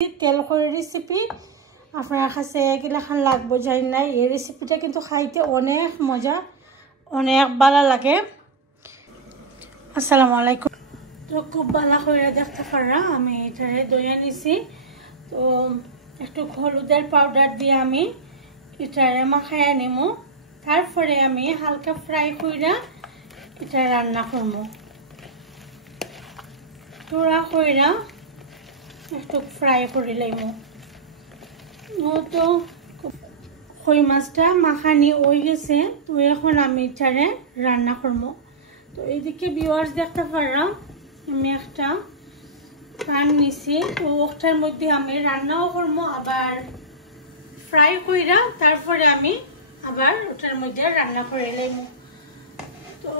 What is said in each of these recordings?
তেল খড়ি রেসিপি আপনার কাছে কিলাখান লাগবো জানি না। এই রেসিপিটা কিন্তু খাইতে অনেক মজা, অনেক ভালো লাগে। আসসালামু আলাইকুম। তো খুব ভালো করে দেখতে পারা আমি এটারে দইয়া নিছি। তো একটু হলুদের পাউডার দিয়ে আমি এটারে মাখাইয়া নিমু। তারপরে আমি হালকা ফ্রাই কইরা এটা রান্না করবো। তোরা কইরা একটু ফ্রাই করে লাইমু। তো কই মাছটা মাখানি হয়ে গেছে। তো এখন আমি এটারে রান্না করবো। তো এইদিকে ভিউয়ার্স দেখতে পারলাম আমি একটা প্যান নিছি। তো ওটার মধ্যে আমি রান্নাও করবো, আবার ফ্রাই কইরা তারপরে আমি আবার ওটার মধ্যে রান্না করে লাইমু। তো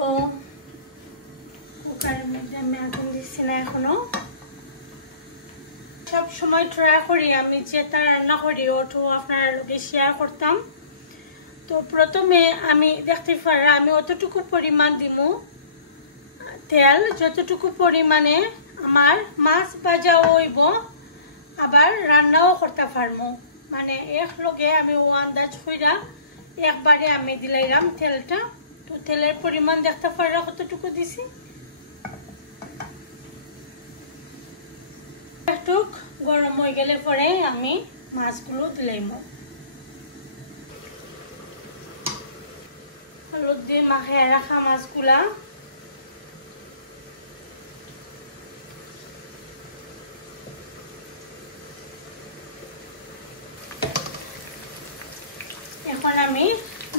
কুকারের মধ্যে আমি আগুন দিচ্ছি না এখনো। সব সময় ট্রাই করি আমি যেটা রান্না করি ওটা আপনার লোকে শেয়ার করতাম। তো প্রথমে আমি দেখতে পারা আমি অতটুকু পরিমাণ দিমু তেল, যতটুকু পরিমাণে আমার মাছ ভাজাও হইব আবার রান্নাও করতে পারবো। মানে এক লগে আমি ও আন্দাজ কইরা একবারে আমি দিলাইলাম তেলটা। তো তেলের পরিমাণ দেখতে পারা কতটুকু দিছি। একটু গরম হয়ে গেলে পরে আমি মাছগুলো দিলাইম। হলুদ দিয়ে মাখিয়ে রাখা মাছগুলা এখন আমি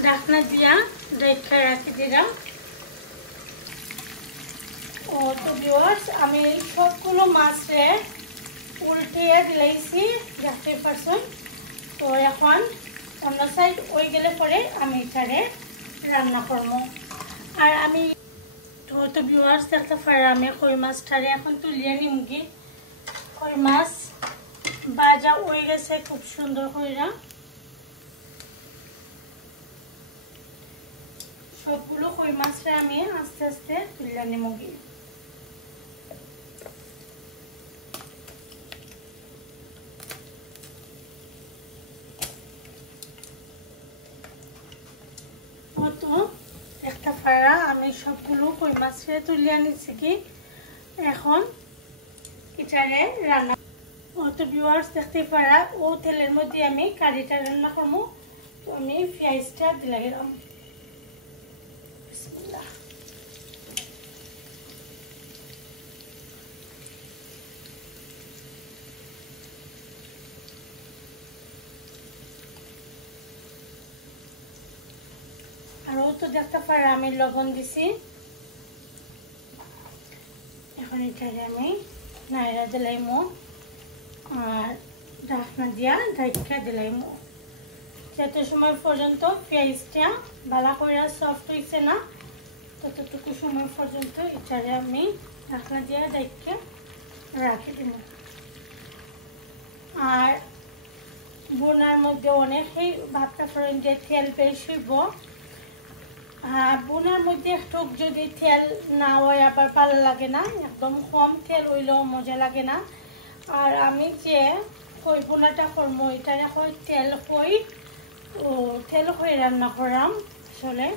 ঢাকনা দিয়া ঢেকে রাখি দিলাম। ও তো ভিউয়ার্স আমি সবগুলো মাছে উল্টিয়ে দিলাইছি, দেখতে পারছেন। তো এখন অন্য সাইড হয়ে গেলে পরে আমি এটারে রান্না করবো। আর আমি তো ভিউয়ার্স দেখতে পারে আমি কই মাছটারে এখন তুলিয়ে নিমগি। কই মাছ ভাজা হয়ে গেছে খুব সুন্দর কইরা। সবগুলো কই মাছটা আমি আস্তে আস্তে তুলিয়ে নিমগি। তো একটা ফাড়া আমি সবগুলো কই মাছে তুলিয়ে নিচ্ছি কি এখন এটারে রান্না। তো ভিউয়ার্স দেখতে পারা ও তেলের মধ্যে আমি কারিটা রান্না করবো। তো আমি পেঁয়াজটা দিলে গেলাম। বিসমিল্লাহ। আর ও তো দেখতে পারা আমি লবণ দিছি। এখন এটারে আমি নাইরা দিলাইমো আর ঢাকনা দিয়া ঢাকা দিলাইমো। যত সময় পর্যন্ত পেঁয়াজটা ভালো করে সফট হয়েছে না ততটুকু সময় পর্যন্ত এটারে আমি ঢাকনা দিয়া ঢাকা রাখি দিব। আর বোনার মধ্যে অনেকেই ভাবতে পারেন যে তেল বেশি হইব। বোনার মধ্যে একটু যদি তেল না হয় আবার ভালো লাগে না, একদম কম তেল হইলেও মজা লাগে না। আর আমি যে কই বোনাটা করবো এটার এখন তেল কই রান্না করাম আসলে।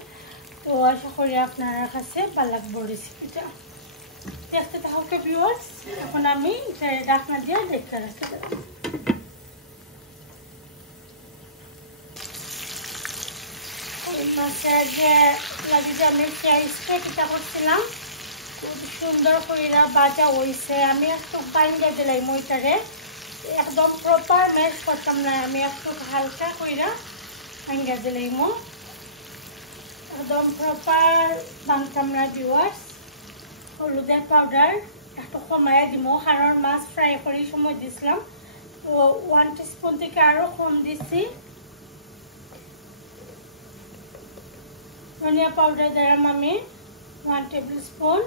তো আশা করি আপনার কাছে ভালো লাগবে রেসিপিটা। দেখতে থাকুক ভিউয়ার্স। এখন আমি ঢাকনা দিয়ে দেখতে রাখতে দেব। মাছের যে লাগে যে আমি পেঁয়াজটা কিটা করছিলাম খুব সুন্দর কইরা ভাজা হয়েছে। আমি একটু বাইন্দে দিলাই মইটারে, একদম প্রপার ম্যাশ করতাম না, আমি একটু হালকা কইরা বাইন্দে দিলাইমো, একদম প্রপার বানতাম না ভিউয়ার্স। হলুদের পাউডার একটু কমাইয়া দিব কারণ মাছ ফ্রাই করে সময় দিছিলাম। তো 1 টিস্পুন থেকে আরো কম দিছি। ধনিয়া পাউডার দিলাম আমি 1 টেবিল স্পুন।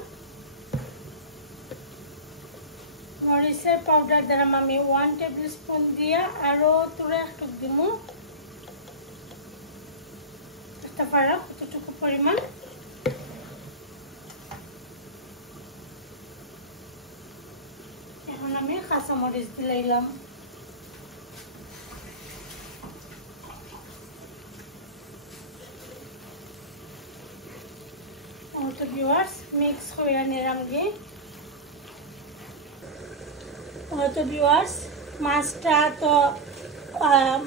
মরিচের পাউডার দিলাম আমি 1 টেবিল স্পুন দিয়ে আরো তুলে একটু দিব। একটা পারা কতটুকু পরিমাণ। এখন আমি কাঁচামরিচ দিলাম। তো ভিউয়ার্স মিক্স করে নিলাম গিয়ে তো ভিউয়ার্স মাছটা তো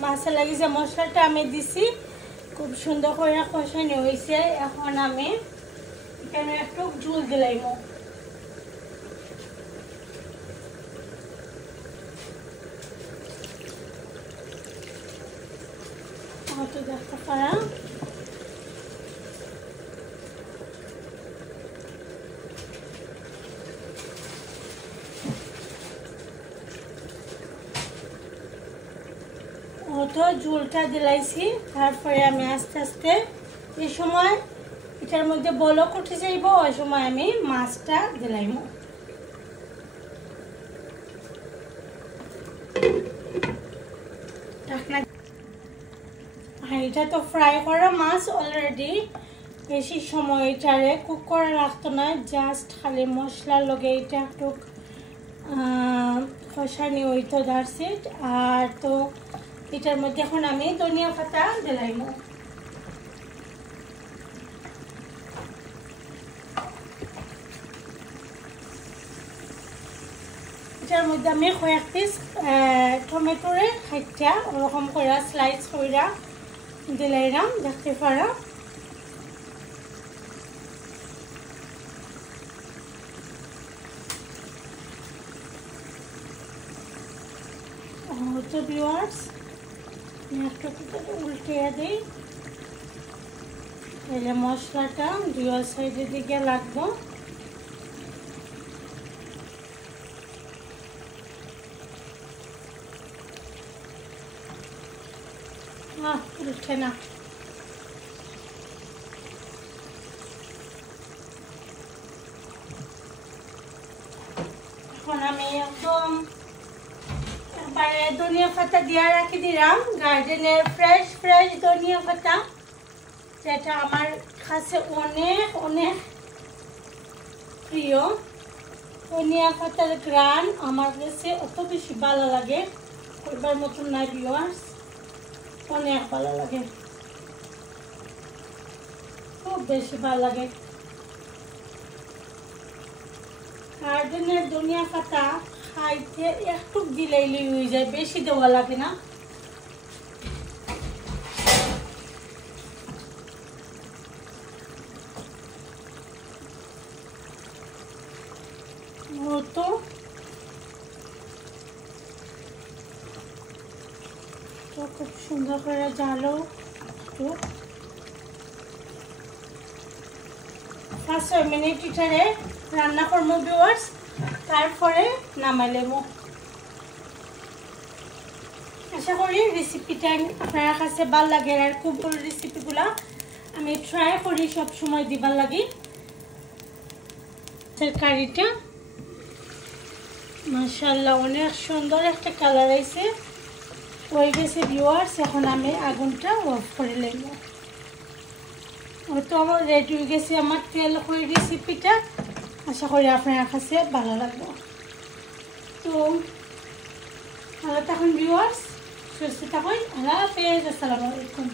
মাছে লাগি যে মশলাটা আমি দিছি খুব সুন্দর করে কষানো হয়েছে এখন আমি এখানে একটু ঝোল দিলাম হয়তো দেখতে পারা তো ঝোলটা দিলাইছি তারপরে আমি আস্তে আস্তে এই সময় এটার মধ্যে বলক উঠে যাইব ওই সময় আমি মাছটা দিলাইম আর এটা তো ফ্রাই করা মাছ অলরেডি বেশি সময় এটারে কুক করা রাখতো না জাস্ট খালি মশলার লগে এটা একটু কষানি হইতো দ্যাটস ইট আর তো এটার মধ্যে এখন আমি ধনিয়া পাতা দিলাইম এটার মধ্যে আমি কয়েক পিস টমেটোরে খাইটা ওরকম করে স্লাইস করে দিলাইলাম দেখতে পারা তো ভিউয়ার্স একটু উল্টে দিই তাহলে মশলাটা দুই সাইডের দিকে লাগবো উল্টে না এখন আমি একদম ধনিয়া পাতা দিয়ে রাখি দিলাম গার্ডেনের ফ্রেশ ফ্রেশ ধনিয়া পাতা যেটা আমার কাছে অনেক অনেক প্রিয় ধনিয়া পাতার ঘ্রাণ আমার কাছে অত বেশি ভালো লাগে করবার মতন না ভিউয়ার্স অনেক ভালো লাগে খুব বেশি ভালো লাগে গার্ডেনের ধনিয়া পাতা খাইতে একটু দিলেই হয়ে যায় বেশি দেওয়া লাগে না তো খুব সুন্দর করে জালো একটু 5-6 মিনিট এটারে রান্না করবো ভিউয়ার্স তারপরে নামাইলেমো আশা করি রেসিপিটা আপনার কাছে ভালো লাগে আর খুব রেসিপিগুলা আমি ট্রাই করি সব সময় দিবার লাগি তরকারিটা মাশাআল্লাহ অনেক সুন্দর একটা কালার আইছে হয়ে গেছে ভিউয়ার্স এখন আমি আগুনটা অফ করে নেব তো আমার রেডি হয়ে গেছে আমার তেল করে রেসিপিটা আশা করি আপনার কাছে ভালো লাগবে তো ভালো থাকুন ভিউয়ার্স সুস্থ থাকুন আল্লাহ হাফেজ আসসালামু আলাইকুম